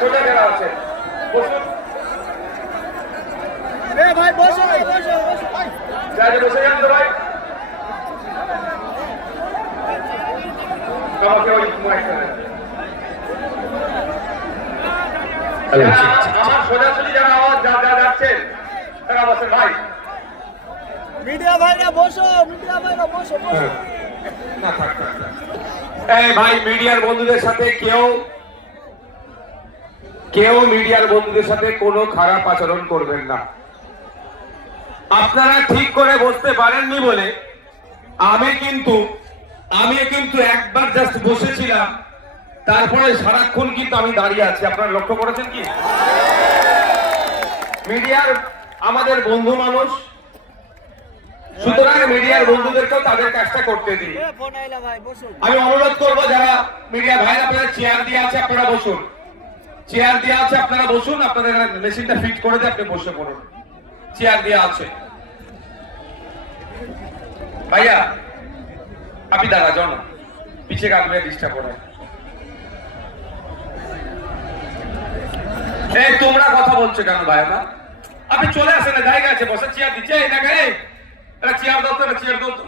সোজা যারা আছে বসুন। ভাই বসো বসে যান তো ভাই। আমাকে ওই আমার সোজাসুজি যারা আওয়াজ যাচ্ছেন তারা বসেন ভাই। মিডিয়া ভাইরা বসো, মিডিয়া ভাইরা বসো। না থাক। এই ভাই মিডিয়ার বন্ধুদের সাথে কেউ মিডিয়ার বন্ধুদের সাথে কোনো খারাপ আচরণ করবেন না। আপনারা ঠিক করে বসতে পারেননি বলে আমি কিন্তু একবার জাস্ট বসেছিলাম, তারপরে সারাক্ষণ কিন্তু আমি দাঁড়িয়ে আছি। আপনারা লক্ষ্য করেছেন কি? মিডিয়ার আমাদের বন্ধু মানুষ, সুতরাং মিডিয়ার বন্ধুদেরকেও তাদের কাজটা করতে দিই। আমি অনুরোধ করবো যারা মিডিয়া ভাই আপনারা চেয়ার দিয়ে আছে আপনারা বসুন, চেয়ার দিয়ে আছে আপনারা বসুন, আপনাদের মেশিনটা ফিট করে দিয়ে আপনি বসে পড়ুন, চেয়ার দিয়ে আছে। ভাইয়া আপনি দাঁড়া যাও না, পিছিয়ে কাটলে ডিস্টার্ব করে। এই তোমরা কথা বলছো কেন ভাইয়া? আপনি চলে আসেন, জায়গা আছে বসে, চেয়ার দিচ্ছে এই দেখেন। একটা চেয়ার দাও তো, চেয়ার দাও তো,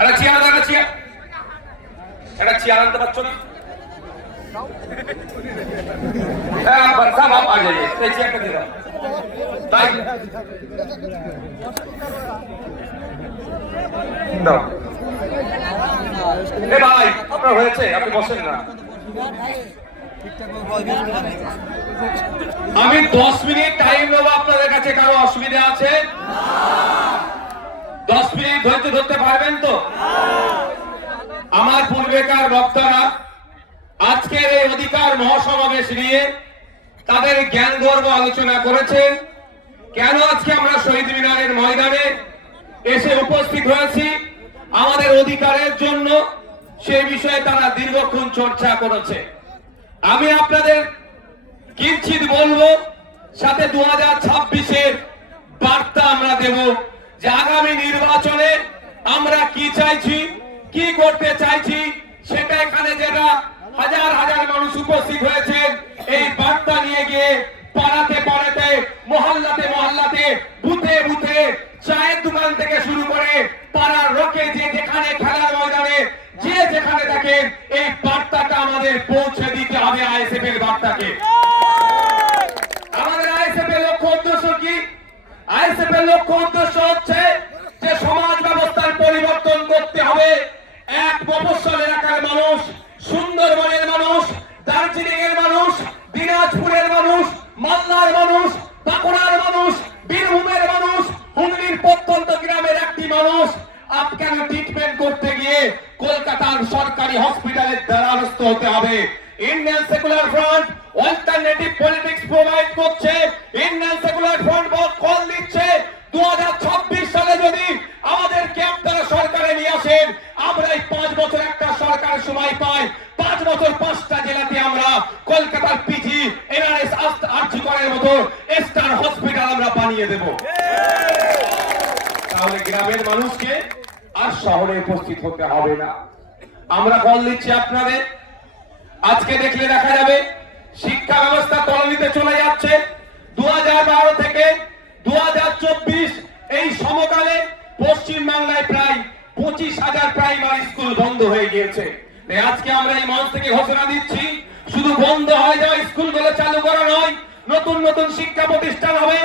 একটা চেয়ার দাও, একটা চেয়ার আনতে পারছো না? सब आप आ जाइए, चेयर कर दीजिए भाई। দাও এ ভাই আপনার হয়েছে, আপনি বসেন না। আমি 10 মিনিট টাইম নেবো আপনাদের কাছে, কারো অসুবিধা আছে? 10 মিনিট ধরতে পারবেন তো? আমার পূর্বেকার বক্তারা আজকের এই অধিকার মহাসমাবেশ নিয়ে তাদের জ্ঞান গর্ব আলোচনা করেছেন। কেন আজকে আমরা শহীদ মিনারের ময়দানে এসে উপস্থিত হয়েছি আমাদের অধিকারের জন্য, সেই বিষয়ে তারা দীর্ঘক্ষণ চর্চা করেছে। আমি আপনাদের কিঞ্চিত বলবো, সাথে 2026-এর বার্তা আমরা দেব যে আগামী নির্বাচনে আমরা কি চাইছি, কি করতে চাইছি, সেটা এখানে যারা হাজার হাজার মানুষ উপস্থিত হয়েছেন এই বার্তা নিয়ে গিয়ে পাড়াতে পাড়াতে, মহল্লাতে মহল্লাতে, বুথে বুথে, চায়ের দোকান থেকে শুরু করে পাড়ার রকে যে যেখানে, খেলার ময়দানে যে যেখানে থাকেন, এই বার্তাটা আমাদের পৌঁছে দিতে হবে। আইএসএফ এর বার্তাকে, আমাদের আইএসএফ এর লক্ষ্য উদ্দেশ্য কি? আইএসএফ এর লক্ষ্য উদ্দেশ্য হচ্ছে যে সমাজ ব্যবস্থার পরিবর্তন করতে হবে। এক মফস্বল এলাকার মানুষ, সুন্দরবনের মানুষ, দার্জিলিং এর মানুষ, দিনাজপুরের মানুষ, মালদার মানুষ, বাঁকুড়ার মানুষ, বীরভূমের মানুষ, হুগলির প্রত্যন্ত গ্রামের একটি মানুষ আপনাকে ট্রিটমেন্ট করতে গিয়ে কলকাতার সরকারি হসপিটালের দ্বারস্থ হতে হবে। Indian secular front alternative politics provide করছে। ইন্ডিয়ান সেকুলার ফ্রন্ট কল দিচ্ছে 2026 সালে যদি আমাদেরকে আপনারা সরকারে নিয়ে আসেন, আমরা এই 5 বছর একটা সরকারের সময় পাই, 5 বছর 5টা জেলাতে আমরা কলকাতার পিজি, এনআরএস, আরজিকরের মতো স্টার হসপিটাল আমরা বানিয়ে দেব। তাহলে গ্রামের মানুষকে আর শহরে উপস্থিত হতে হবে না। আমরা কল দিচ্ছি আপনাদের। আজকে দেখলে দেখা যাবে শিক্ষা ব্যবস্থা তলানিতে চলে যাচ্ছে। 2012 থেকে 2024 এই সমকালে পশ্চিম বাংলায় প্রায় 25,000 প্রাইমারি স্কুল বন্ধ হয়ে গিয়েছে। আজকে আমরা এই মঞ্চ থেকে ঘোষণা দিচ্ছি, শুধু বন্ধ হয়ে যাওয়া স্কুলগুলো চালু করা নয়, নতুন নতুন শিক্ষা প্রতিষ্ঠান হবে,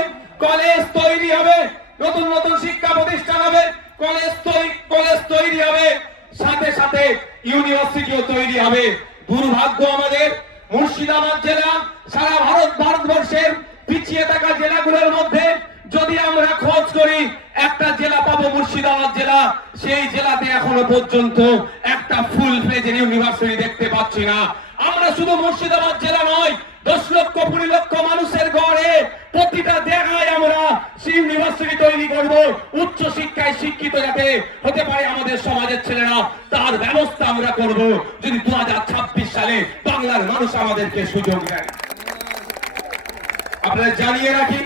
কলেজ তৈরি হবে, নতুন নতুন শিক্ষা প্রতিষ্ঠান হবে, কলেজ তৈরি হবে, সাথে সাথে ইউনিভার্সিটিও তৈরি হবে। দুর্ভাগ্য আমাদের মুর্শিদাবাদ জেলা সারা ভারতবর্ষের পিছিয়ে থাকা জেলাগুলোর মধ্যে যদি আমরা খোঁজ করি একটা জেলা পাবো মুর্শিদাবাদ জেলা। সেই জেলাতে এখনো পর্যন্ত একটা ফুল ফ্লেজ ইউনিভার্সিটি দেখতে পাচ্ছি না। আমরা শুধু মুর্শিদাবাদ জেলা নয়, 10 লক্ষ 20 লক্ষ মানুষের গড়ে প্রতিটা জায়গায় আমরা ইউনিভার্সিটি তৈরি করব। উচ্চ শিক্ষায় শিক্ষিত যাতে হতে পারে আমাদের সমাজের ছেলেরা, তার ব্যবস্থা আমরা করব যদি 2026 সালে বাংলার মানুষ আমাদেরকে সুযোগ দেয়। আপনাদের জানিয়ে রাখি,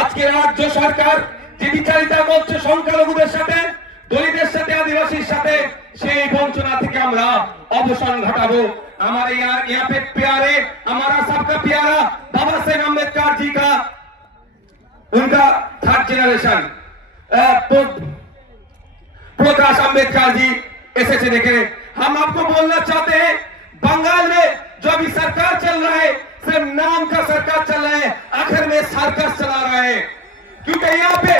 আজকে রাজ্য সরকার যে বিচারিতা করছে সংখ্যালঘুদের সাথে, দলিতের সাথে, আদিবাসীর সাথে, সেই বঞ্চনা থেকে আমরা অবসান ঘটাবো। हमारे यहाँ पे प्यारे, हमारा सबका प्यारा बाबा साहेब अम्बेडकर जी का उनका थर्ड जनरेशन प्रकाश अम्बेडकर जी ऐसे देखे। हम आपको बोलना चाहते हैं, बंगाल में जो अभी सरकार चल रहा है सिर्फ नाम का सरकार चल रहा है, आखिर में सर्कस चला रहा है। क्योंकि यहाँ पे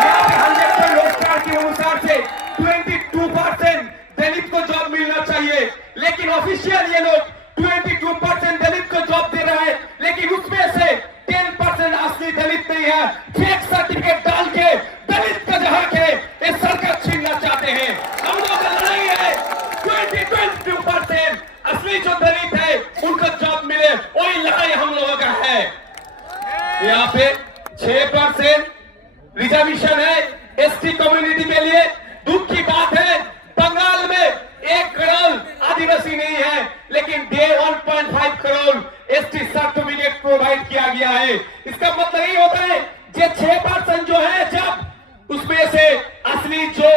100% रोजगार के अनुसार से 22% दलित को जॉब मिलना चाहिए, लेकिन ऑफिशियल ये लोग 22% दलित को जॉब दे रहा है, लेकिन उसमें से 10% असली दलित नहीं है। फेक सर्टिफिकेट डाल के दलित का जहाँ के इस सरकार छीनना चाहते हैं। हम लोग का लड़ाई है 22% असली जो दलित है उनको जॉब मिले, वही लड़ाई हम लोगों का है। यहाँ पे 6% रिजर्वेशन है एसटी कम्युनिटी के लिए। दुख की बात है, बंगाल में 1 करोड़ आदिवासी नहीं है, लेकिन 1.5 करोड़ एसटी सर्टिफिकेट प्रोवाइड किया गया है। इसका मतलब ये होता है कि 6% जो है, जब उसमें से असली जो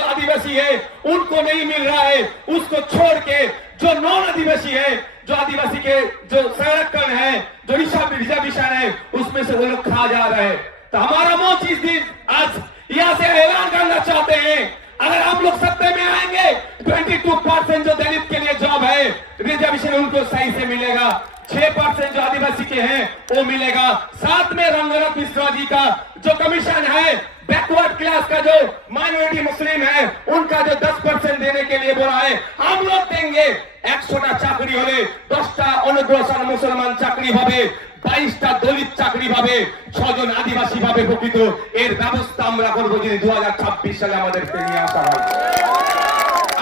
आदिवासी है उनको नहीं मिल रहा है, उसको छोड़ के जो नॉन आदिवासी है, जो आदिवासी के जो संरक्षण है, जो रिजर्वेशन है, उसमें से वो लोग खा जा रहे हैं। तो हमारा मौत इस दिन आज यहाँ से ऐलान करना चाहते हैं, अगर हम लोग सत्ता में आएंगे 22% जो दलित के लिए जॉब है रिजर्वेशन उनको सही से मिलेगा, 6% जो आदिवासी के हैं वो मिलेगा। साथ में रंगनाथ मिश्रा जी का जो कमीशन है बैकवर्ड क्लास का, जो माइनॉरिटी मुस्लिम है उनका जो 10% देने के लिए बोला है, हम लोग देंगे। 100টা চাকরি হলে 10টা অনুগ্রসন মুসলমান চাকরি হবে, 22টা দলিত চাকরি পাবে, 6 জন আদিবাসী পাবে প্রকৃত। এর ব্যবস্থা আমরা করব যদি 2026 সালে আমাদেরকে নিয়ে আসা হয়,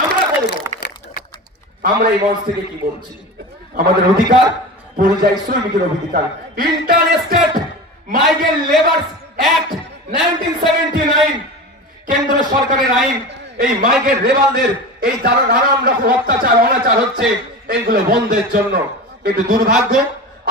আমরা করব। আমরা এই মঞ্চ থেকে কি বলছি, আমাদের অধিকার পরিযায়ী শ্রমিকের অধিকার। ইন্টারস্টেট মাইগ্রেন্ট লেবার্স অ্যাক্ট 1979 কেন্দ্র সরকারের আইন, এই মাইগ্রেন্ট লেবারদের এই নানান রকম অত্যাচার অনাচার হচ্ছে, এইগুলো বন্ধের জন্য। কিন্তু দুর্ভাগ্য,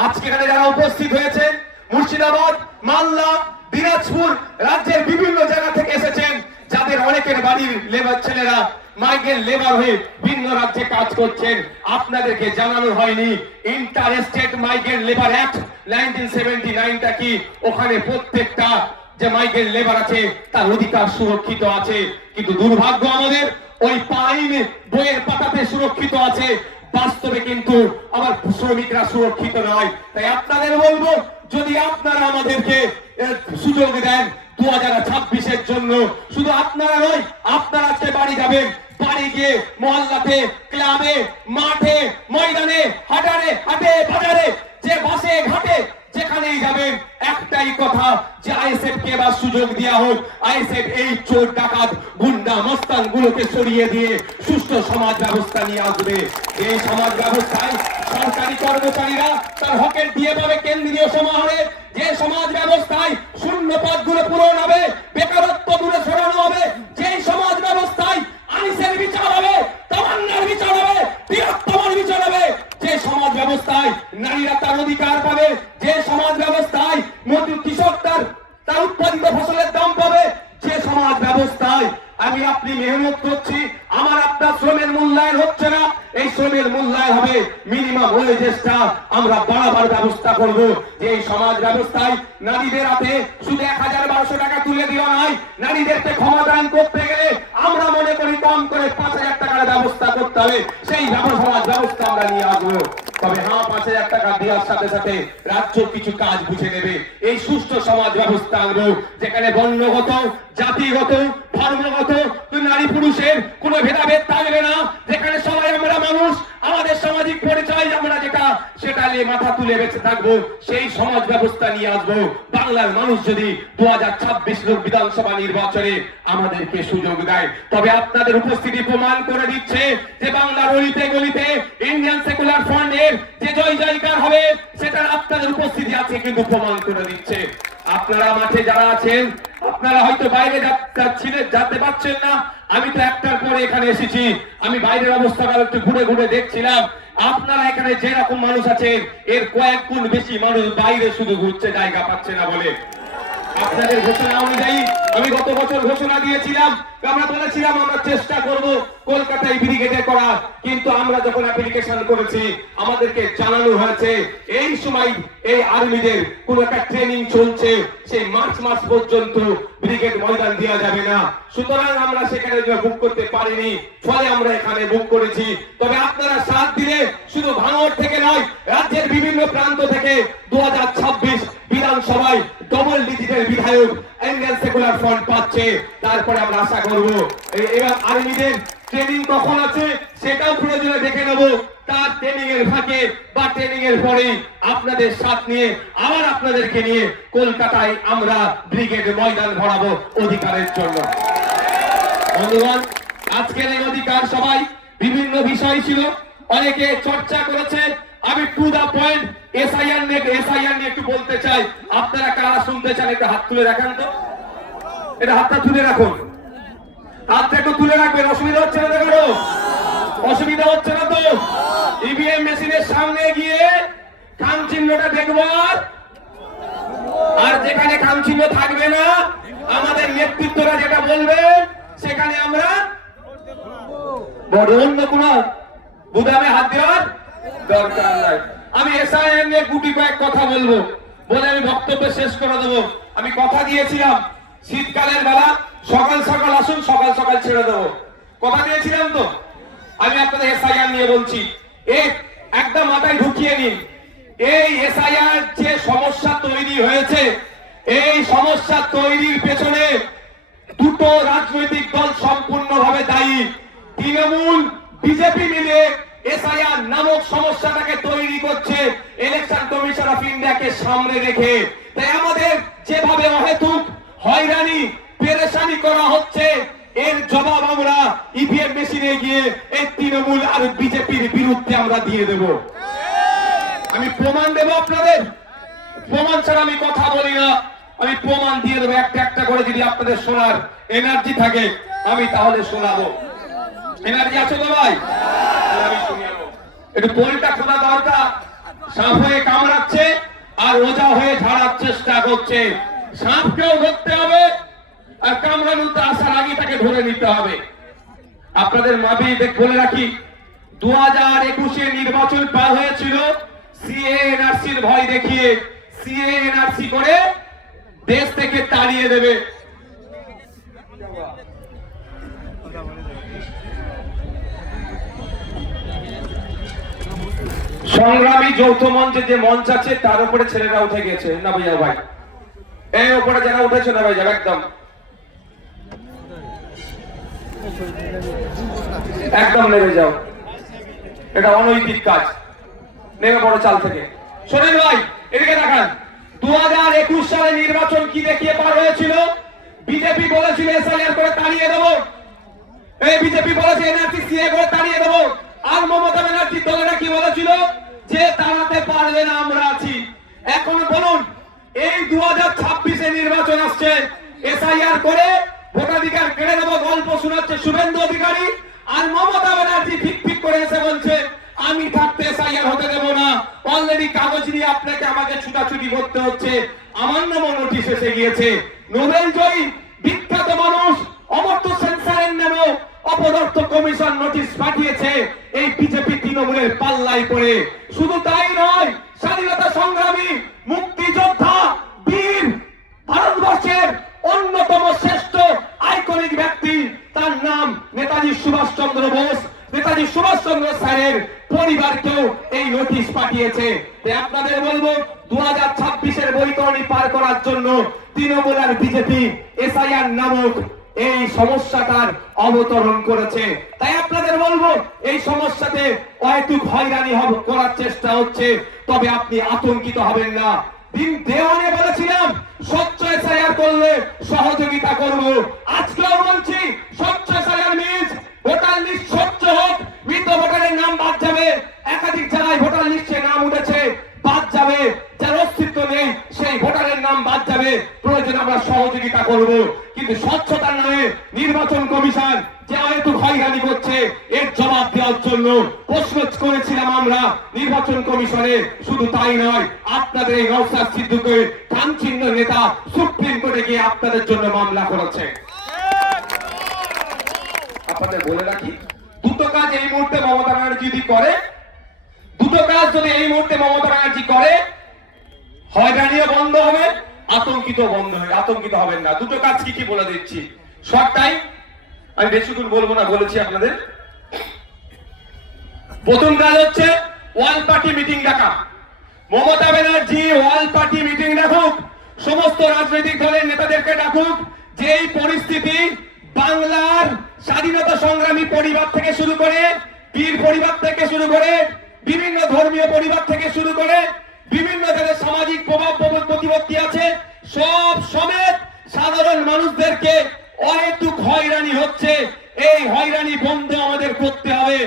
আজকে এখানে যারা উপস্থিত হয়েছে মুর্শিদাবাদ, মালদা, দিনাজপুর রাজ্যের বিভিন্ন জায়গা থেকে এসেছেন, যাদের অনেকের বাড়ির লেবার ছেলেরা মাইগ্রেন্ট লেবার হয়ে ভিন্ন রাজ্যে কাজ করছেন, আপনাদেরকে জানানো হয়নি ইন্টারস্টেট মাইগ্রেন্ট লেবার অ্যাক্ট 1979টা কি। ওখানে প্রত্যেকটা যে মাইগ্রেন্ট লেবার আছে তার অধিকার সুরক্ষিত আছে, কিন্তু দুর্ভাগ্য আমাদের ওই আইন বইয়ের পাতাতে সুরক্ষিত আছে, বাস্তবে কিন্তু আমার শ্রমিকরা সুরক্ষিত নয়। তাই আপনাদের বলবো, যদি আপনারা আমাদেরকে সুযোগ দেন 2026-এর জন্য, শুধু আপনারা নয়, আপনারা আজকে বাড়ি যাবেন, বাড়ি গিয়ে মহল্লাতে, ক্লাবে, মাঠে, ময়দানে, হাটে বাজারে, যে বাসে ঘাটে যেখানেই যাবেন, একটাই কথা যে আইএসএফ কে এবার সুযোগ দেওয়া হোক। আইএসএফ এই চোর ডাকাত গুন্ডা মস্তান গুলোকে সরিয়ে দিয়ে সুষ্ঠু সমাজ ব্যবস্থা নিয়ে আসবে। এই সমাজ ব্যবস্থায় সরকারি কর্মচারীরা তার হকের দিয়ে পাবে কেন্দ্রীয় সমাহারে, যে সমাজ ব্যবস্থায় শূন্য পদগুলো পূরণ হবে, বেকারত্ব দূরে সরানো হবে, যে সমাজ ব্যবস্থায় আইনের বিচার হবে, তামান্নার বিচার হবে, বৃহত্তমার বিচার হবে, যে সমাজ ব্যবস্থায় নারীরা তার অধিকার পাবে, যে সমাজ ব্যবস্থায় মজুর কৃষক তার উৎপাদিত ফসলের দাম পাবে, যে সমাজ ব্যবস্থায় আমি আপনি মেহনত করছি, আমার আপনার শ্রমের মূল্যায়ন হচ্ছে না, এই শ্রমের মূল্যায়ন হবে মিনিমাম ওয়েজেসটা আমরা বাড়াবার ব্যবস্থা করব। যে এই সমাজ ব্যবস্থায় নারীদের হাতে শুধু 1012 টাকা তুলে দেওয়া নয়, নারীদেরকে ক্ষমতায়ন করতে গেলে আমরা মনে করি কম করে 5000 টাকার ব্যবস্থা করতে হবে, সেই সমাজ ব্যবস্থা আমরা নিয়ে আসবো। তবে হ্যাঁ, 5000 টাকা দেওয়ার সাথে সাথে রাজ্য কিছু কাজ বুঝে নেবে, এই সুষ্ঠু সমাজ ব্যবস্থা আনবো, যেখানে বর্ণগত, জাতিগত, ধর্মগত, নারী পুরুষের কোনো ভেদাভেদ থাকবে না, যেখানে সবাই আমরা মানুষ, আমাদের সামাজিক পরিচয় আমরা যেটা সেটা নিয়ে মাথা তুলে বেঁচে থাকবো, সেই সমাজ ব্যবস্থা নিয়ে আসবো। বাংলার মানুষ যদি 2026 বিধানসভা নির্বাচনে আমাদেরকে সুযোগ দেয়, তবে আপনাদের উপস্থিতি প্রমাণ করে দিচ্ছে যে বাংলার অলিতে গলিতে ইন্ডিয়ান সেকুলার ফ্রন্টের যে জয় জয়কার হবে, সেটা আপনাদের উপস্থিতি আছে কিন্তু প্রমাণ করে দিচ্ছে। আপনারা মাঠে যারা আছেন, আপনারা হয়তো বাইরে যেতে পারছেন না, আমি তো একটার পরে এখানে এসেছি, আমি বাইরের অবস্থাটা একটু ঘুরে ঘুরে দেখছিলাম। আপনারা এখানে যেরকম মানুষ আছেন এর কয়েক গুণ বেশি মানুষ বাইরে শুধু ঘুরছে, জায়গা পাচ্ছে না বলে। আপনাদের ঘোষণা অনুযায়ী আমি গত বছর ঘোষণা দিয়েছিলাম, আমরা বলেছিলাম আমরা চেষ্টা করব কলকাতায় ব্রিগেডে করা, কিন্তু আমরা যখন অ্যাপ্লিকেশন করেছি আমাদেরকে জানানো হয়েছে এই সময় এই আর্মিদের কোন একটা ট্রেনিং চলছে, সেই মার্চ মাস পর্যন্ত ব্রিগেড ময়দান দেওয়া যাবে না। সুতরাং আমরা সেখানে বুক করতে পারিনি, ফলে আমরা এখানে বুক করেছি। তবে আপনারা সাথ দিলে শুধু ভাঙড় থেকে নয়, রাজ্যের বিভিন্ন প্রান্ত থেকে 2026 বিধানসভায় ডবল ডিজিটের বিধায়ক ইন্ডিয়ান সেকুলার ফ্রন্ট পাচ্ছে। তারপরে আমরা আশা করব এবার আর্মিদের ট্রেনিং কখন আছে সেটাও প্রয়োজনে দেখে নেব, তার ট্রেনিং এর ফাঁকে বা ট্রেনিং এর পরে আপনাদের সাথ নিয়ে আবার আপনাদেরকে নিয়ে কলকাতায় আমরা ব্রিগেড ময়দান ভরাবো অধিকারের জন্য। বন্ধুগণ, আজকের এই অধিকার সবাই বিভিন্ন বিষয় ছিল, অনেকে চর্চা করেছে। আমি টু দা পয়েন্ট এসআইআর নিয়ে একটু বলতে চাই। আপনারা কারা শুনতে চান একটু হাত তুলে রাখেন তো, এটা হাতটা তুলে রাখুন, হাতটা একটু তুলে রাখবেন। অসুবিধা হচ্ছে না তো? অসুবিধা হচ্ছে না তো? ইভিএম মেশিনের সামনে গিয়ে খাম চিহ্নটা দেখবো, আর যেখানে খাম চিহ্ন থাকবে না আমাদের নেতৃত্বরা যেটা বলবে সেখানে আমরা অন্য কোন বুদামে হাত দেওয়ার দরকার নাই। আমি এসআইআর নিয়ে গুটি কয়েক কথা বলবো, বলে আমি বক্তব্য শেষ করে দেবো। আমি কথা দিয়েছিলাম শীতকালের বেলা সকাল সকাল আসুন, সকাল সকাল ছেড়ে দেবো, কথা দিয়েছিলাম তো। আমি আপনাদের এসআইআর নিয়ে বলছি, এই একদম মাথায় ঢুকিয়ে নিন। এই এসআইআর যে সমস্যা তৈরি হয়েছে, এই সমস্যা তৈরির পেছনে দুটো রাজনৈতিক দল সম্পূর্ণভাবে দায়ী। তৃণমূল বিজেপি মিলে এসআইআর নামক সমস্যাটাকে তৈরি করছে ইলেকশন কমিশন অফ ইন্ডিয়াকে সামনে রেখে। তাই আমাদের যেভাবে অহেতুক হয়রানি পেরেশানি করা হচ্ছে, এর জবাব আমরা ইভিএম মেশিনে গিয়ে এই তৃণমূল আর বিজেপির বিরুদ্ধে আমরা দিয়ে দেব। আমি প্রমাণ দেব আপনাদের, প্রমাণ ছাড়া আমি কথা বলি না। আমি প্রমাণ দিয়ে দেবো একটা একটা করে, যদি আপনাদের শোনার এনার্জি থাকে আমি তাহলে শোনাবো। এনার্জি আছে তো ভাই? আমি শুনিয়ে একটু পোলটা খোলা দরকার। সাপ হয়ে কামড়াচ্ছে আর ওজা হয়ে ঝাড়ার চেষ্টা করছে। সাপকেও ধরতে হবে আর কামড়ানোতে আসার আগে তাকে ধরে নিতে হবে। আপনাদের মাবি বলে রাখি, 2021-এ নির্বাচন পার হয়েছিল সিএ এনআরসির ভয় দেখিয়ে, সিএ এনআরসি করে দেশ থেকে তাড়িয়ে দেবে। সংগ্রামী যৌথ মঞ্চে যে মঞ্চ আছে তার উপরে ছেলেরা উঠে গেছে না ভাইয়া ভাই, এই উপরে যারা উঠেছে না ভাই যাবে একদম একদম নেমে যাও, এটা অনৈতিক কাজ, নেমে পড়ো চাল থেকে। শোনেন ভাই, এদিকে দেখান, 2021 সালে নির্বাচন কি দেখিয়ে পার হয়েছিল? বিজেপি বলেছিল এসআইআর করে তাড়িয়ে দেবো, এই বিজেপি বলেছে এনআরসি সিএ করে তাড়িয়ে দেবো। আর মমতা ব্যানার্জির দলেরা কি বলেছিল? যে তাড়াতে পারবে না, আমরা আছি। এখন বলুন, এই 2026-এ নির্বাচন আসছে, এসআইআর করে ভোটাধিকার কেড়ে দেবো গল্প শোনাচ্ছে শুভেন্দু অধিকারী, আর মমতা ব্যানার্জি ঠিক ঠিক করে এসে বলছে আমি থাকতে এসআইআর হতে দেবো না। অলরেডি কাগজ নিয়ে আপনাকে আমাকে ছুটাছুটি করতে হচ্ছে। আমার নাম নোটিশ এসে গিয়েছে। নোবেল জয়ী বিখ্যাত মানুষ অমর্ত্য সেন্সারের নামে অপদার্থ কমিশন নোটিশ পাঠিয়েছে এই বিজেপি তৃণমূলের পাল্লায় পড়ে। শুধু তাই নয়, স্বাধীনতা সংগ্রামী, মুক্তিযোদ্ধা, বীর, ভারতবর্ষের অন্যতম শ্রেষ্ঠ আইকনিক ব্যক্তি, তার নাম নেতাজি সুভাষচন্দ্র বোস, নেতাজি সুভাষচন্দ্র স্যারের পরিবারকেও এই নোটিশ পাঠিয়েছে। আপনাদের বলবো, 2026-এর বৈতরণী পার করার জন্য তৃণমূল আর বিজেপি এসআইআর নামক এই সমস্যাটার অবতরণ করেছে। তাই আপনাদের বলবো, এই সমস্যাতে অহেতুক হয়রানি করার চেষ্টা হচ্ছে, তবে আপনি আতঙ্কিত হবেন না। দিন দেওয়ানে বলেছিলাম স্বচ্ছ এসআইআর করলে সহযোগিতা করব, আজকেও বলছি স্বচ্ছ এসআইআর মিন্স ভোটার লিস্ট স্বচ্ছ হোক, মৃত ভোটারের নাম বাদ যাবে, একাধিক জেলায় ভোটার লিস্টে নাম উঠেছে বাদ যাবে, যার অস্তিত্ব নেই সেই ভোটারের নাম বাদ যাবে, প্রয়োজন আমরা সহযোগিতা করব। কিন্তু স্বচ্ছতার নামে নির্বাচন কমিশন যে হয়তো হয়রানি করছে এর জবাব দেওয়ার জন্য প্রশ্ন করেছিলাম আমরা নির্বাচন কমিশনে। শুধু তাই নয়, আপনাদের এই নওশাদ সিদ্দিকী খানচিহ্ন নেতা সুপ্রিম কোর্টে গিয়ে আপনাদের জন্য মামলা করেছে। আপনাদের বলে রাখি, দুটো কাজ এই মুহূর্তে মমতা ব্যানার্জি যদি করে, দুটো কাজ যদি এই মুহূর্তে মমতা ব্যানার্জি করে, হয়রানিও বন্ধ হবে, আতঙ্কিত বন্ধ হবে। আতঙ্কিত হবেন না। দুটো কাজ কি কি বলে দিচ্ছি, শর্ট টাইম, আমি বেশিক্ষণ বলবো না, বলেছি আপনাদের। প্রথম কাজ হচ্ছে ওয়াল পার্টি মিটিং ডাকা। মমতা ব্যানার্জি ওয়াল পার্টি মিটিং ডাকুক, সমস্ত রাজনৈতিক দলের নেতাদেরকে ডাকুক। যেই পরিস্থিতি বাংলার স্বাধীনতা সংগ্রামী পরিবার থেকে শুরু করে, বীর পরিবার থেকে শুরু করে, বিভিন্ন ধর্মীয় পরিবার থেকে শুরু করে, বিভিন্ন যাদের সামাজিক প্রভাব প্রতিপত্তি আছে, সব সমেত সাধারণ মানুষদেরকে অহেতুক হয়রানি হচ্ছে, এই হয়রানি বন্ধ আমাদের করতে হবে।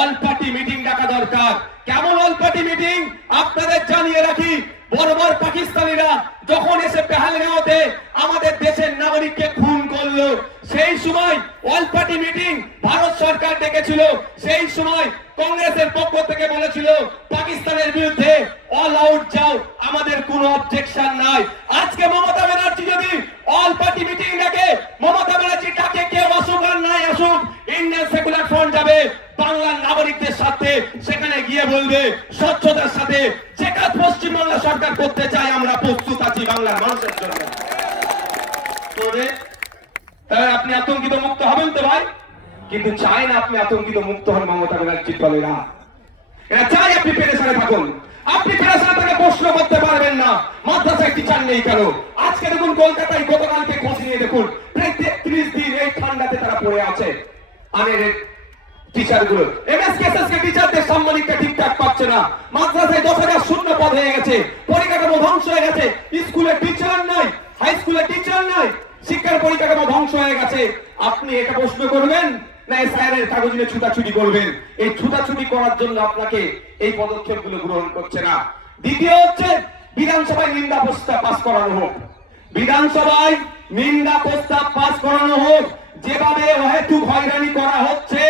অল পার্টি মিটিং ডাকা দরকার। কেমন অল পার্টি মিটিং আপনাদের জানিয়ে রাখি, বর্বর পাকিস্তানিরা যখন এসে পেহেলগাঁওতে আমাদের দেশের নাগরিককে খুন করলো, সেই সময় অল পার্টি মিটিং ভারত সরকার ডেকেছিল। সেই সময় কংগ্রেসের পক্ষ থেকে বলেছিল পাকিস্তানের বিরুদ্ধে অল আউট যাও, আমাদের কোনো অবজেকশন নাই। আজকে মমতা ব্যানার্জি যদি অল পার্টি মিটিং ডাকে, মমতা ব্যানার্জি ডাকে কেউ আসুক আর নাই আসুক, ইন্ডিয়ান সেকুলার ফ্রন্ট যাবে বাংলার নাগরিকদের সাথে, সেখানে গিয়ে বলবে স্বচ্ছতার সাথে যে কাজ পশ্চিমবাংলা সরকার করতে চায় আমরা প্রস্তুত আছি বাংলার মানুষের জন্য। তাহলে আপনি আতঙ্কিত মুক্ত হবেন তো ভাই? কিন্তু চাই না আপনি আতঙ্কিত মুক্ত হন মমতা ব্যানার্জির দলেরা। এরা চাই আপনি পেরেশানে থাকুন। আপনি পেরেশানে থেকে প্রশ্ন করতে পারবেন না মাদ্রাসায় টিচার নেই কেন। আজকে দেখুন কলকাতায় গতকালকে খোঁজ নিয়ে দেখুন, প্রায় 33 দিন এই ঠান্ডাতে তারা পড়ে আছে। আনের টিচার গুলো এমএসকেএসএস কে টিচারদের সম্মানিকটা ঠিকঠাক পাচ্ছে না। মাদ্রাসায় 10,000 শূন্য পদ হয়ে গেছে, পরিকাঠামো ধ্বংস হয়ে গেছে, স্কুলে টিচার নাই, হাই স্কুলে টিচার নাই, শিক্ষার পরিকাঠামো ধ্বংস হয়ে গেছে। আপনি এটা প্রশ্ন করবেন না এসআইআর কাগজ নিয়ে ছুটাছুটি করবেন? এই ছুটাছুটি করার জন্য আপনাকে এই পদক্ষেপগুলো গ্রহণ করছে না। দ্বিতীয় হচ্ছে বিধানসভায় নিন্দা প্রস্তাব পাস করানো হোক। বিধানসভায় নিন্দা প্রস্তাব পাস করানো হোক। যেভাবে অহেতুক হয়রানি করা হচ্ছে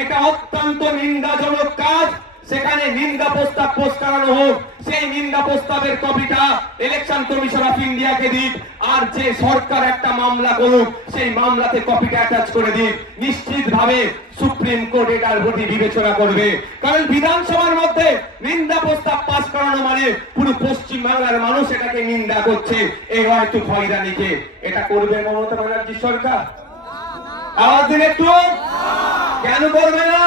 এটা অত্যন্ত নিন্দাজনক কাজ। সেখানে নিন্দা প্রস্তাব পোস্ট করানো হোক। সেই নিন্দা প্রস্তাবের কপিটা ইলেকশন কমিশন অফ ইন্ডিয়াকে দিক, আর যে সরকার একটা মামলা করুক সেই মামলাতে কপিটা অ্যাটাচ করে দিক। নিশ্চিতভাবে সুপ্রিম কোর্ট এটার প্রতি বিবেচনা করবে, কারণ বিধানসভার মধ্যে নিন্দা প্রস্তাব পাস করানো মানে পুরো পশ্চিম বাংলার মানুষ এটাকে নিন্দা করছে, এই হয়তো হয়রানিকে। এটা করবে মমতা ব্যানার্জি সরকার? আওয়াজ দিন একটু। কেন করবে না?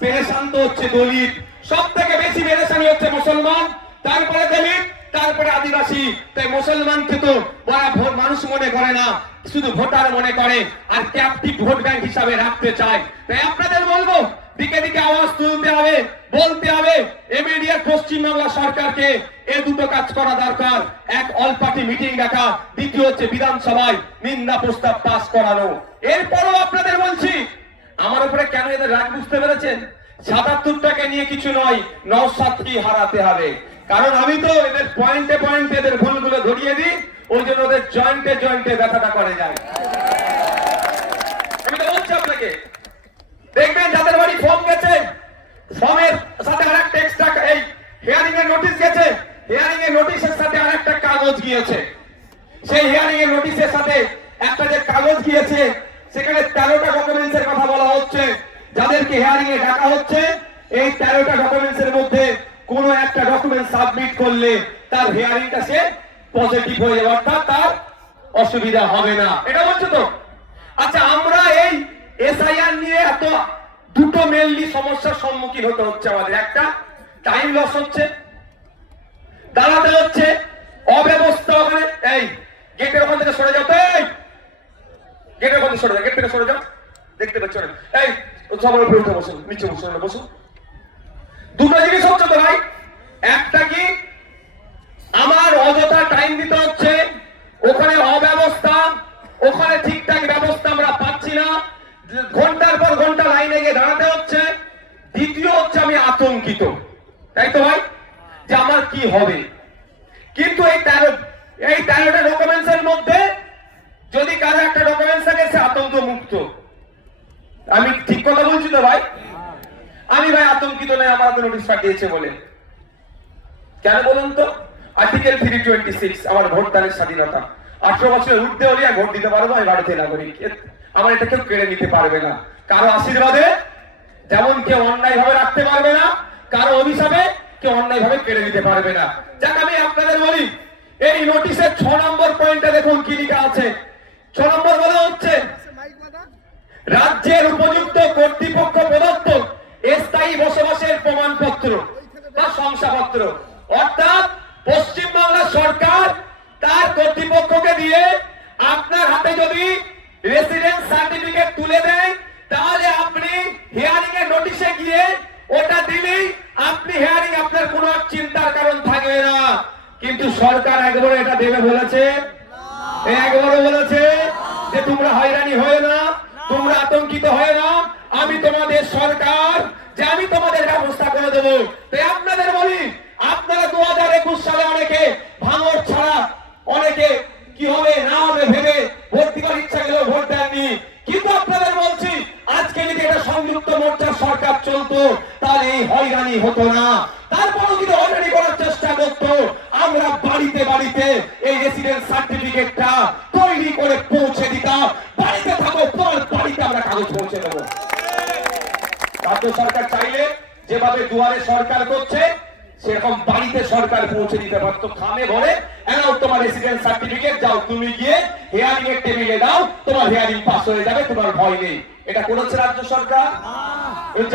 পেরেশান তো হচ্ছে দলিত, সব থেকে বেশি পেরেশানি হচ্ছে মুসলমান, তারপরে দলিত, তারপরে আদিবাসী। তাই মুসলমানকে তো মানুষ মনে করে না, শুধু ভোটার মনে করে, আর ক্যাপটিভ ভোট ব্যাংক হিসাবে রাখতে চায়। তাই আপনাদের বলবো দিকে দিকে আওয়াজ তুলতে হবে, বলতে হবে ইমিডিয়েট পশ্চিমবাংলা সরকারকে এই দুটো কাজ করা দরকার। এক, অল পার্টি মিটিং ডাকা, দ্বিতীয় হচ্ছে বিধানসভায় নিন্দা প্রস্তাব পাস করানো। এরপরও আপনাদের বলছি, আমার উপরে কেন এদের রাগ বুঝতে পেরেছেন? ৭৭টাকে নিয়ে কিছু নয়, নওশাদকে হারাতে হবে। কারণ আমি তো এদের পয়েন্টে পয়েন্টে এদের ভুলগুলো ধরিয়ে দিই, ওই জন্য ওদের জয়েন্টে জয়েন্টে ব্যথাটা করে যায়। আমি তো বলছি আপনাকে, দেখবেন যাদের বাড়ি ফর্ম গেছে, ফর্মের সাথে আরেকটা এক্সট্রা এই হিয়ারিং এর নোটিশ গেছে, হিয়ারিং এর নোটিশের সাথে আরেকটা কাগজ গিয়েছে। সেই হিয়ারিং এর নোটিশের সাথে একটা যে কাগজ গিয়েছে সেখানে 13টা ডকুমেন্টস এর কথা বলা হচ্ছে। যাদেরকে হিয়ারিং এ ডাকা হচ্ছে, এই 13টা ডকুমেন্টস এর মধ্যে কোন একটা ডকুমেন্ট সাবমিট করলে তার হিয়ারিংটা সে পজিটিভ হয়ে যাবে, অর্থাৎ তার অসুবিধা হবে না। এটা বলছো তো? আচ্ছা, আমরা এই এসআইআর নিয়ে এত দুটো মেইনলি সমস্যার সম্মুখীন হতে হচ্ছে আমাদের। একটা, টাইম লস হচ্ছে, দাঁড়াতে হচ্ছে, অব্যবস্থা। ওখানে এই গেটের ওখান থেকে সরে যাও, এই গেটের ওখান থেকে সরে যাও, গেট থেকে সরে যাও, দেখতে পাচ্ছ না? এই সবার উপরে উঠে বসুন, নিচে বসুন, বসুন। দুটো জিনিস হচ্ছে তো ভাই, একটা কি আমার অযথা টাইম দিতে হচ্ছে, ওখানে অব্যবস্থা, ওখানে ঠিকঠাক ব্যবস্থা আমরা পাচ্ছি না, ঘন্টার পর ঘন্টা লাইনে গিয়ে দাঁড়াতে হচ্ছে। দ্বিতীয় হচ্ছে আমি আতঙ্কিত, তাই তো ভাই, যে আমার কি হবে। কিন্তু এই 13টা ডকুমেন্টস এর মধ্যে যদি কারো একটা ডকুমেন্টস থাকে সে আতঙ্ক মুক্ত, আমি ঠিক কথা বলছি তো ভাই? আমি ভাই আতঙ্কিত নয় আমাকে নোটিশ পাঠিয়েছে বলে। কেন বলুন তো? আর্টিকেল 326 আমার ভোটদানের স্বাধীনতা। 18 বছরের ঊর্ধ্বে হলে ভোট দিতে পারবো, আমি ভারতীয় নাগরিক। আমার এটা কেউ কেড়ে নিতে পারবে না। কারো আশীর্বাদে যেমন কেউ অন্যায় ভাবে রাখতে পারবে না, কারো অভিশাপে কেউ অন্যায় ভাবে কেড়ে নিতে পারবে না। যাক, আমি আপনাদের বলি, এই নোটিশের 6 নম্বর পয়েন্টে দেখুন কি লেখা আছে। 6 নম্বর বলা হচ্ছে, রাজ্যের উপযুক্ত কর্তৃপক্ষ প্রদত্ত স্থায়ী বসবাসের প্রমাণপত্র বা শংসাপত্র, অর্থাৎ পশ্চিমবাংলা সরকার তার কর্তৃপক্ষকে দিয়ে আপনার হাতে যদি রেসিডেন্স সার্টিফিকেট তুলে দেয়, তাহলে আপনি হিয়ারিং এর নোটিশে গিয়ে ওটা দিলেই আপনি হিয়ারিং, আপনার কোনো চিন্তার কারণ থাকবে না। কিন্তু সরকার একবারও এটা দেবে বলেছে? একবারও বলেছে যে তোমরা হয়রানি হয়ে না, তোমরা আতঙ্কিত হয়ে না, আমি তোমাদের সরকার, যে আমি তোমাদের ব্যবস্থা করে দেবো। তাই আপনাদের বলি, আপনারা 2021 সালে অনেকে ভাঙড় ছাড়া, অনেকে কি হবে না হবে ভেবে ভোট দিবার ইচ্ছা গেলেও ভোট দেননি। কিন্তু আপনাদের বলছি, আজকে যদি এটা সংযুক্ত মোর্চার সরকার চলতো, তাহলে এই হয়রানি হতো না। তারপরও যদি হয়রানি করার চেষ্টা করতো, আমরা বাড়িতে বাড়িতে এই রেসিডেন্স সার্টিফিকেটটা তৈরি করে পৌঁছে দিতাম। বাড়িতে থাকো, তোমার বাড়িতে আমরা কাগজ পৌঁছে দেবো। রাজ্য সরকার চাইলে যেভাবে দুয়ারে সরকার করছে, সেরকম বাড়িতে সরকার পৌঁছে দিতে পারতো। খামে ভরে এনাও তোমার রেসিডেন্স সার্টিফিকেট, যাও তুমি গিয়ে হিয়ারিং এর টেবিলে দাও, তোমার হিয়ারিং পাস হয়ে যাবে, তোমার ভয় নেই। এটা করেছে রাজ্য সরকার?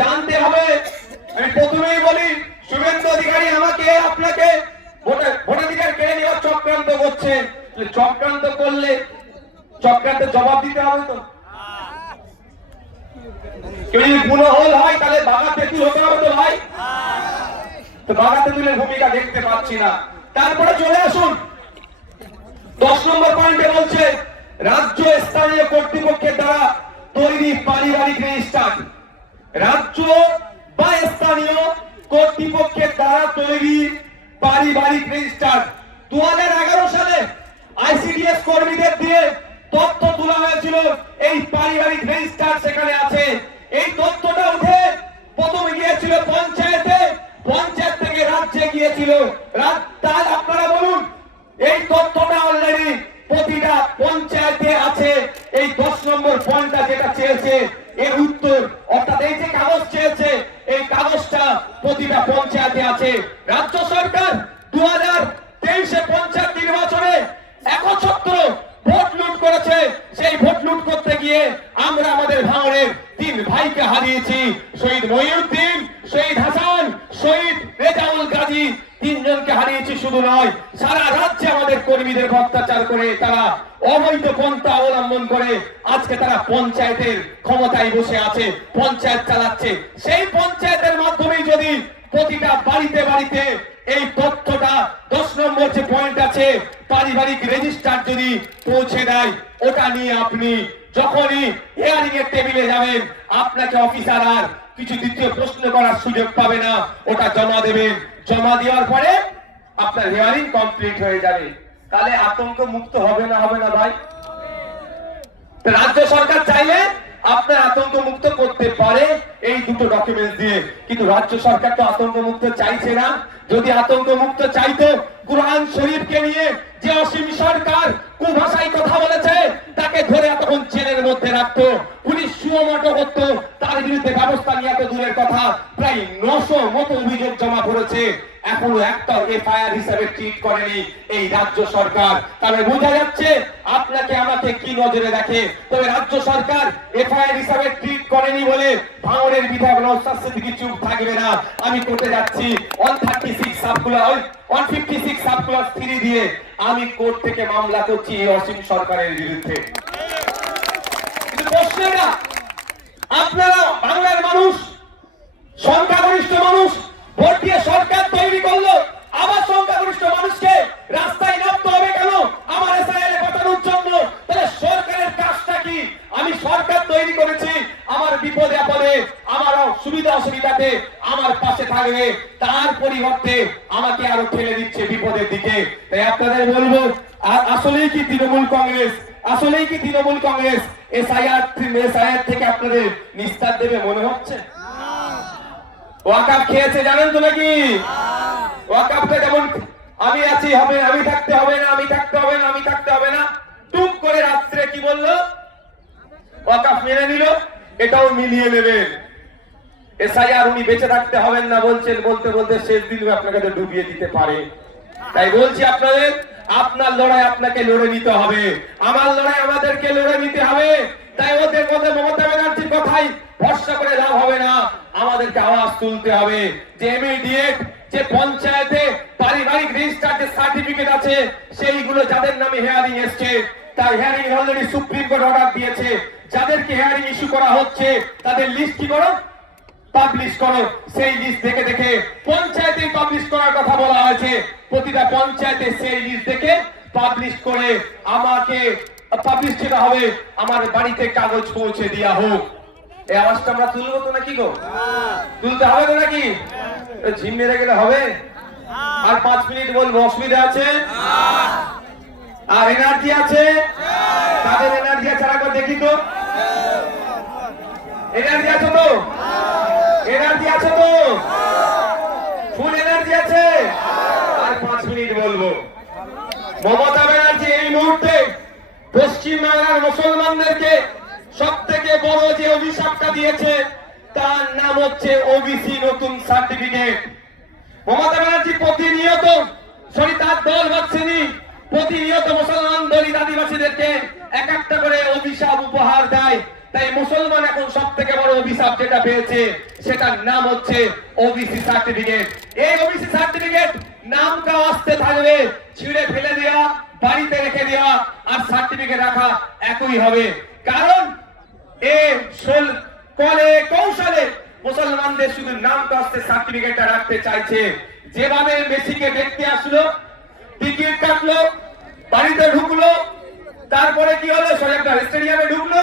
জানতে হবে। আমি প্রথমেই বলি, শুভেন্দু অধিকারী আমাকে আপনাকে ভোটাধিকার কেড়ে নেওয়ার চক্রান্ত করছে। চক্রান্ত করলে চক্রান্তের জবাব দিতে হবে তো। কেউ যদি গুণহল হয়, তাহলে বাগাতে তুই হতে হবে তো ভাই। তো বাগাতে তুলে ভূমিকা দেখতে পাচ্ছি না। তারপরে চলে আসুন 10 নম্বর পয়েন্টে বলছে, রাজ্য স্থানীয় কর্তৃপক্ষের দ্বারা তৈরি পারিবারিক রেজিস্টার। রাজ্য বা স্থানীয় কর্তৃপক্ষের দ্বারা তৈরি পারিবারিক রেজিস্টার 2011 সালে আইসিডিএস কর্মীদের দিয়ে তথ্য তোলা হয়েছিল। এই পারিবারিক রেজিস্টার সেখানে আছে। এই তথ্যটা উঠে প্রথমে গিয়েছিল পঞ্চায়েতে, পঞ্চায়েত থেকে রাজ্যে গিয়েছিল। তার আপনারা বলুন, এই তথ্যটা অলরেডি প্রতিটা পঞ্চায়েতে আছে। এই 10 নম্বর পয়েন্টটা যেটা চেয়েছে এর উত্তর, অর্থাৎ এই যে কাগজ চেয়েছে, এই কাগজটা প্রতিটা পঞ্চায়েতে আছে। রাজ্য সরকার 2023 পঞ্চায়েত নির্বাচনে একচ্ছত্র ভোট লুট করেছে। সেই ভোট লুট করতে গিয়ে আমরা আমাদের ভাঙড়ের 3 ভাইকে হারিয়েছি। শহীদ মহিউদ্দিন, শহীদ হাসান, শহীদ রেজাউল গাজী, 3 জনকে হারিয়েছি। শুধু নয়, সারা রাজ্যে আমাদের কর্মীদের অত্যাচার করে, তারা অবৈধ পন্থা অবলম্বন করে আজকে তারা পঞ্চায়েতের ক্ষমতায় বসে আছে, পঞ্চায়েত চালাচ্ছে। সেই পঞ্চায়েতের মাধ্যমেই যদি প্রতিটা বাড়িতে বাড়িতে এই তথ্যটা 10 নম্বর যে পয়েন্ট আছে পারিবারিক রেজিস্টার যদি পৌঁছে দেয়, ওটা নিয়ে আপনি যখনই হিয়ারিং এর টেবিলে যাবেন, আপনাকে অফিসার আর কিছু দ্বিতীয় প্রশ্ন করার সুযোগ পাবে না। ওটা জমা দেবেন, জমা দেওয়ার পরে আপনার হিয়ারিং কমপ্লিট হয়ে যাবে। তাহলে আতঙ্ক মুক্ত হবে না ভাই? রাজ্য সরকার চাইলে আপনার আতঙ্ক মুক্ত করতে পারে এই দুটো ডকুমেন্ট দিয়ে। কিন্তু রাজ্য সরকার তো আতঙ্ক মুক্ত চাইছে না। যদি আতঙ্ক মুক্ত চাইতো, কুরআন শরীফকে নিয়ে যে অসীম সরকার কুভাষায় কথা বলেছে, তাকে ধরে এতক্ষণ জেলের মধ্যে রাখতো, পুলিশ সুমোটো করতো, তার বিরুদ্ধে ব্যবস্থা নিয়ে এত দূরের কথা প্রায় 900 মতো অভিযোগ জমা পড়েছে। এখনো একটা এফআইআর হিসাবে ট্রিট করেনি এই রাজ্য সরকার। তাহলে বোঝা যাচ্ছে আপনাকে আমাকে কি নজরে দেখে। তবে রাজ্য সরকার এফআইআর হিসাবে ট্রিট করেনি বলে ভাঙড়ের বিধায়ক নওশাদ সিদ্দিকী চুপ থাকবে না। আমি কোর্টে যাচ্ছি 136 সার্কুলার 156 সার্কুলার 3 দিয়ে আমি কোর্ট থেকে মামলা করছি এই অসীম সরকারের বিরুদ্ধে। কিন্তু প্রশ্নটা, আপনারা বাংলার মানুষ, সংখ্যাগরিষ্ঠ মানুষ ভোট দিয়ে সরকার তৈরি করলো, আবার সংখ্যাগরিষ্ঠ মানুষকে রাস্তায় নামতে হবে কেন আমার এসআইআর পাঠানোর জন্য? তাহলে সরকারের কাজটা কি? আমি সরকার তৈরি করেছি, আমার বিপদে আপদে, আমার সুবিধা অসুবিধাতে আমার পাশে থাকবে, তার পরিবর্তে আমাকে আরো ঠেলে দিচ্ছে বিপদের দিকে। তাই আপনাদের বলবো, আসলেই কি তৃণমূল কংগ্রেস আসলেই কি তৃণমূল কংগ্রেস এসআইআর থেকে আপনাদের নিস্তার দেবে মনে হচ্ছে? ওয়াকাফ খেয়েছে জানেন তো নাকি? ওয়াকাফটা যেমন আমি আছি হবে, আমি থাকতে হবে না, আমি থাকতে হবে না, আমি থাকতে হবে না, টুক করে রাত্রে কি বললো? ওয়াকাফ মেনে নিল, এটাও মিলিয়ে নেবেন। এসআইআর উনি বেঁচে থাকতে হবেন না বলছেন, বলতে বলতে শেষ দিন আপনাকে ডুবিয়ে দিতে পারে। তাই বলছি আপনাদের, আপনার লড়াই আপনাকে লড়ে নিতে হবে, আমার লড়াই আমাদেরকে লড়ে নিতে হবে। তাই ওদের মধ্যে মমতা ব্যানার্জির কথাই ভরসা করে লাভ হবে না, আমাদেরকে আওয়াজ তুলতে হবে যে ইমিডিয়েট যে পঞ্চায়েতে পারিবারিক রেজিস্টার যে সার্টিফিকেট আছে সেইগুলো যাদের নামে হেয়ারিং এসছে, তাই hearing already supreme court order দিয়েছে, যাদেরকে হেয়ারিং ইস্যু করা হচ্ছে তাদের লিস্ট কি করো, পাবলিশ করো। সেই লিস্ট দেখে দেখে পঞ্চায়েতে পাবলিশ করার কথা বলা হয়েছে, প্রতিটা পঞ্চায়েতে সেই লিস্ট দেখে পাবলিশ করে আমাকে পাবলিশ যেটা হবে আমার বাড়িতে কাগজ পৌঁছে দেওয়া হোক। এই আওয়াজটা আমরা তুলবো তো নাকি গো? তুলতে হবে তো নাকি? ঝিম মেরে গেলে হবে? আর 5 মিনিট বলবো, অসুবিধা আছে? আর এনার্জি আছে? তাদের এনার্জি আছে একবার দেখি তো। এনার্জি আছে তো? এনার্জি আছে তো? ফুল এনার্জি আছে? আর 5 মিনিট বলবো। মমতা ব্যানার্জি এই মুহূর্তে পশ্চিমবাংলার মুসলমানদেরকে সব থেকে বড় যে অভিশাপটা দিয়েছে তার নাম হচ্ছে ওবিসি নতুন সার্টিফিকেট। মমতা ব্যানার্জি প্রতিনিয়ত, তার দল ভাবছেনি, প্রতিনিয়ত মুসলমান দলিত আদিবাসীদেরকে এক একটা করে অভিশাপ উপহার দেয়। তাই মুসলমান এখন সব থেকে বড় অভিশাপ যেটা পেয়েছে সেটার নাম হচ্ছে ওবিসি সার্টিফিকেট। এই ওবিসি সার্টিফিকেট নামটা আসতে থাকবে, ছিঁড়ে ফেলে দেওয়া, বাড়িতে রেখে দেওয়া আর সার্টিফিকেট রাখা একই হবে। কারণ কলে কৌশলে মুসলমানদের শুধু নামটা আসতে সার্টিফিকেটটা রাখতে চাইছে। যেভাবে মেসিকে দেখতে আসলো, টিকিট কাটলো, বাড়িতে ঢুকলো, তারপরে কি হলো, একটা স্টেডিয়ামে ঢুকলো,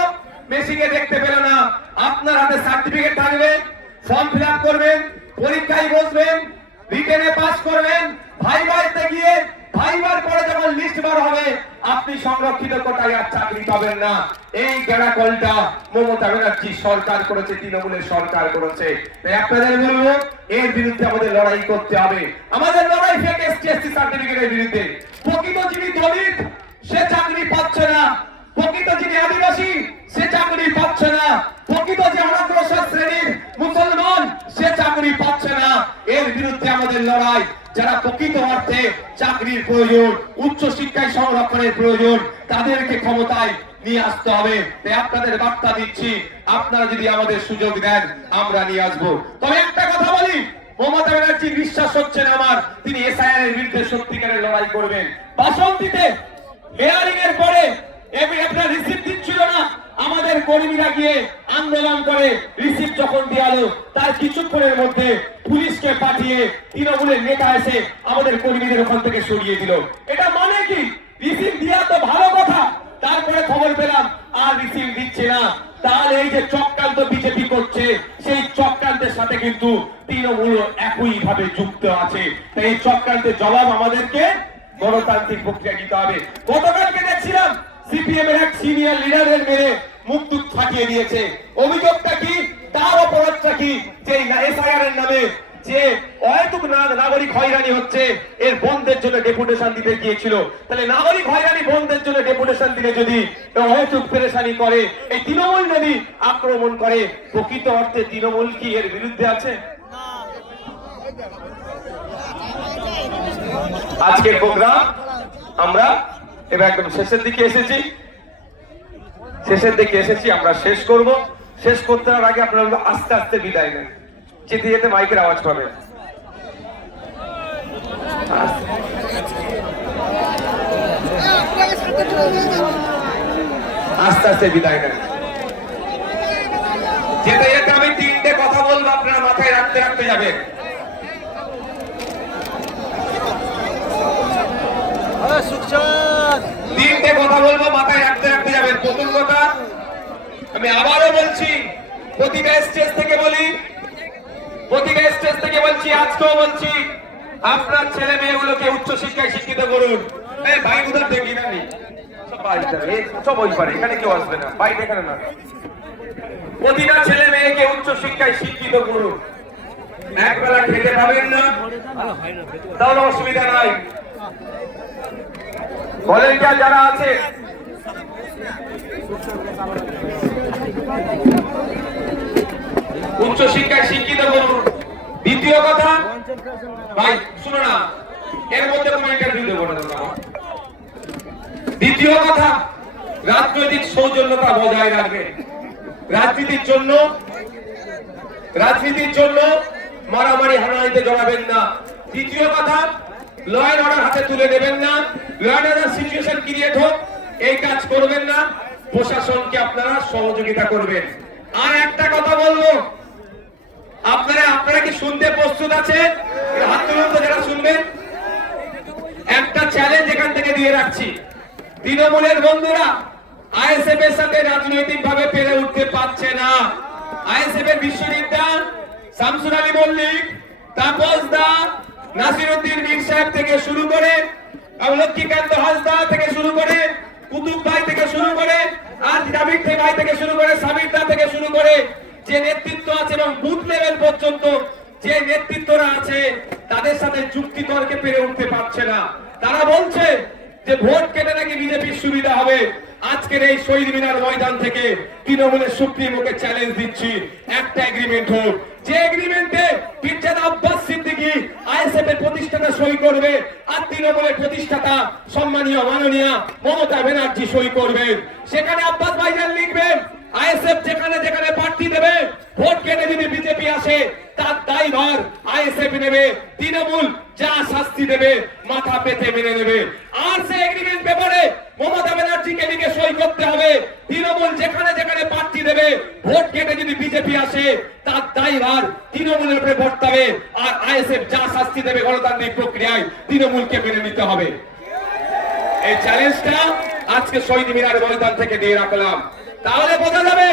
মেসিকে দেখতে পেল না। আপনার হাতে সার্টিফিকেট থাকবে, ফর্ম ফিল আপ করবেন, পরীক্ষায় বসবেন, রিটেনে পাস করবেন, ভাইভাতে গিয়ে ভাইবার পরে যখন লিস্ট বার হবে আপনি সংরক্ষিত কোটায় আর চাকরি পাবেন না। এই গ্যারাকলটা মমতা ব্যানার্জি সরকার করেছে, তৃণমূলের সরকার করেছে। তাই আপনাদের বলবো এর বিরুদ্ধে আমাদের লড়াই করতে হবে। আমাদের লড়াই ফেক এসটি সার্টিফিকেটের বিরুদ্ধে। প্রকৃত যিনি দলিত সে চাকরি পাচ্ছে না, প্রকৃত যিনি আদিবাসী সে চাকরি পাচ্ছে না, প্রকৃত যে অনগ্রসর শ্রেণীর মুসলমান সে চাকরি পাচ্ছে না। এর বিরুদ্ধে আমাদের লড়াই। যারা প্রকৃত অর্থে চাকরির প্রয়োজন, উচ্চ শিক্ষায় সংরক্ষণের প্রয়োজন, তাদেরকে ক্ষমতায় নিয়ে আসতে হবে। তাই আপনাদের বার্তা দিচ্ছি, আপনারা যদি আমাদের সুযোগ দেন আমরা নিয়ে আসবো। তবে একটা কথা বলি, মমতা ব্যানার্জি বিশ্বাস হচ্ছে না আমার তিনি এসআইআর এর বিরুদ্ধে সত্যিকারের লড়াই করবেন। বাসন্তীতে হেয়ারিং এর পরে আপনার রিসিপ্ট দিচ্ছিল না, আমাদের কর্মীরা গিয়ে আন্দোলন করে রিসিপ্ট যখন দেওয়ালো তার কিছুক্ষণের মধ্যে পুলিশকে পাঠিয়ে তৃণমূলের নেতা এসে আমাদের কর্মীদের ওখান থেকে সরিয়ে দিল। এটা মানে কি? রিসিপ্ট দেওয়া তো ভালো কথা, তারপরে খবর পেলাম আর রিসিপ্ট দিচ্ছে না। তাহলে এই যে চক্রান্ত বিজেপি করছে সেই চক্রান্তের সাথে কিন্তু তৃণমূল একই ভাবে যুক্ত আছে। তাই এই চক্রান্তের জবাব আমাদেরকে গণতান্ত্রিক প্রক্রিয়া দিতে হবে। গতকালকে দেখছিলাম সিপিএম এর এক সিনিয়র লিডারের মেরে মুখ ফাটিয়ে দিয়েছে। অভিযোগটা কি? তার অপরাধটা কি? যে এসআইআর এর নামে যে অহেতুক নাগরিক হয়রানি হচ্ছে এর বন্ধের জন্য ডেপুটেশন দিতে গিয়েছিল। তাহলে নাগরিক হয়রানি বন্ধের জন্য ডেপুটেশন দিলে যদি অহেতুক পেরেশানি করে, এই তৃণমূল যদি আক্রমণ করে, প্রকৃত অর্থে তৃণমূল কি এর বিরুদ্ধে আছে? আজকের প্রোগ্রাম আমরা এবার একদম শেষের দিকে এসেছি, আমরা শেষ করব। শেষ করতে আগে আপনারা আস্তে আস্তে বিদায় নেন, যেতে যেতে মাইকের আওয়াজ পাবেন। আস্তে আস্তে বিদায় নেন, যেতে যেতে আমি 3টে কথা বলবো, আপনারা মাথায় রাখতে রাখতে যাবেন। তিনটে কথা বলবো, মাথায় রাখতে রাখতে যাবেন। প্রথম কথা, আমি আবারও বলছি, প্রতিটা স্টেজ থেকে বলছি, আজকেও বলছি, আপনার ছেলে মেয়েগুলোকে উচ্চ শিক্ষায় শিক্ষিত করুন। ভাই উদার দেখি না, সব ওই পারে, এখানে কেউ আসবে না, বাইরে এখানে না। প্রতিটা ছেলে মেয়েকে উচ্চ শিক্ষায় শিক্ষিত করুন। একবেলা খেতে পাবেন না, তাহলে অসুবিধা নাই। ভলেন্টিয়ার যারা আছে উচ্চ শিক্ষায় শিক্ষিত করুন। দ্বিতীয় কথা, ভাই শুনো না, এর মধ্যে কোনো ইন্টারভিউ দেবো না। দ্বিতীয় কথা, রাজনৈতিক সৌজন্যতা বজায় রাখবেন। রাজনীতির জন্য মারামারি হানাহানিতে জড়াবেন না। তৃতীয় কথা, ল এন্ড অর্ডার হাতে তুলে নেবেন না। Law and order situation create হোক, এই কাজ করবেন না। প্রশাসনকে আপনারা সহযোগিতা করবেন। আর একটা কথা বলবো, আপনারা কি শুনতে প্রস্তুত আছেন? হাত তুলুন তো যারা শুনবেন। একটা চ্যালেঞ্জ এখান থেকে দিয়ে রাখছি, তৃণমূলের বন্ধুরা আইএসএফ এর সাথে রাজনৈতিক ভাবে পেরে উঠতে পারছে না। আইএসএফ এর বিশ্ববিদ্যা শামসুল আলী মল্লিক, তাপস দা, নাসিরউদ্দিন মীর সাহেব থেকে শুরু করে, লক্ষ্মীকান্ত হাসদা থেকে শুরু করে, কুতুব ভাই থেকে শুরু করে, আর জাবির ভাই থেকে শুরু করে, সাবির দা থেকে শুরু করে, যে নেতৃত্ব আছে এবং বুথ লেভেল পর্যন্ত যে নেতৃত্বরা আছে, তাদের সাথে যুক্তি তর্কে পেরে উঠতে পারছে না। তারা বলছে যে ভোট কেটে নাকি বিজেপির সুবিধা হবে। আজকের এই শহীদ মিনার ময়দান থেকে তৃণমূলের সুপ্রিমোকে চ্যালেঞ্জ দিচ্ছি, একটা এগ্রিমেন্ট হোক, যে এগ্রিমেন্টে পিরজাদা আব্বাস সিদ্দিকী আইএসএফ এর প্রতিষ্ঠাতা সই করবে, আর তৃণমূলের প্রতিষ্ঠাতা সম্মানীয় মাননীয় মমতা ব্যানার্জি সই করবেন। সেখানে আব্বাস ভাইজান লিখবেন, আইএসএফ যেখানে যেখানে প্রার্থী দেবে, ভোট কেটে যদি বিজেপি আসে, তার দায়ভার আইএসএফ নেবে, তৃণমূল যা শাস্তি দেবে মাথা পেতে মেনে নেবে। আর সেই এগ্রিমেন্ট পেপারে মমতা ব্যানার্জিকে লিখে সই করতে হবে, তৃণমূল যেখানে যেখানে প্রার্থী দেবে, ভোট কেটে যদি বিজেপি আসে, তার দায়ভার তৃণমূলের উপরে বর্তাবে, আর আইএসএফ যা শাস্তি দেবে গণতান্ত্রিক প্রক্রিয়ায় তৃণমূলকে মেনে নিতে হবে। এই চ্যালেঞ্জটা আজকে শহীদ মিনার ময়দান থেকে দিয়ে রাখলাম। তাহলে বোঝা যাবে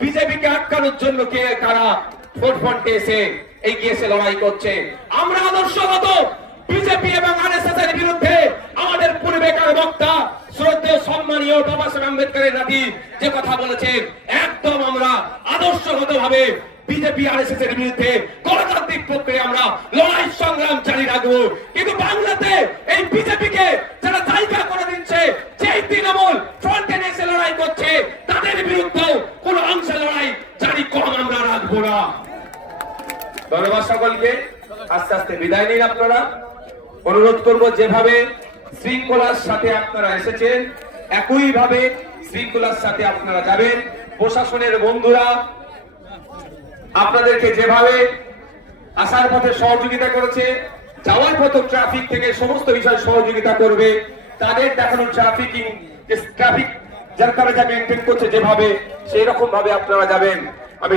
বিজেপিকে আটকানোর জন্য কে কারা ফ্রন্টে এসে এগিয়ে এসে লড়াই করছে। আমরা আদর্শগত বিজেপি এবং আরএসএস এর বিরুদ্ধে আমাদের পূর্বেকার বক্তা শ্রদ্ধেয় সম্মানীয় বাবা সাহেব আম্বেদকরের নাতি যে কথা বলেছেন, একদম আমরা আদর্শগত ভাবে বিজেপি আরএসএস এর বিরুদ্ধে গণতান্ত্রিক প্রক্রিয়া আমরা লড়াই সংগ্রাম জারি রাখবো। কিন্তু বাংলাতে এই বিজেপিকে যারা জায়গা করে দিচ্ছে, যে তৃণমূল ফ্রন্টে এসে লড়াই করছে, তাদের বিরুদ্ধেও কোন অংশে লড়াই জারি কম আমরা রাখবো না। ধন্যবাদ সকলকে। আস্তে আস্তে বিদায় নিন। আপনারা অনুরোধ করব, যেভাবে শৃঙ্খলার সাথে আপনারা এসেছেন, একই ভাবে শৃঙ্খলার সাথে আপনারা যাবেন। প্রশাসনের বন্ধুরা আপনাদেরকে যেভাবে আসার পথে সহযোগিতা করেছে, যাওয়ার পথে ট্রাফিক থেকে সমস্ত বিষয় সহযোগিতা করবে, তাদের দেখানো ট্রাফিক যারা তারা যা মেনটেন করছে যেভাবে, সেই রকম ভাবে আপনারা যাবেন। আমি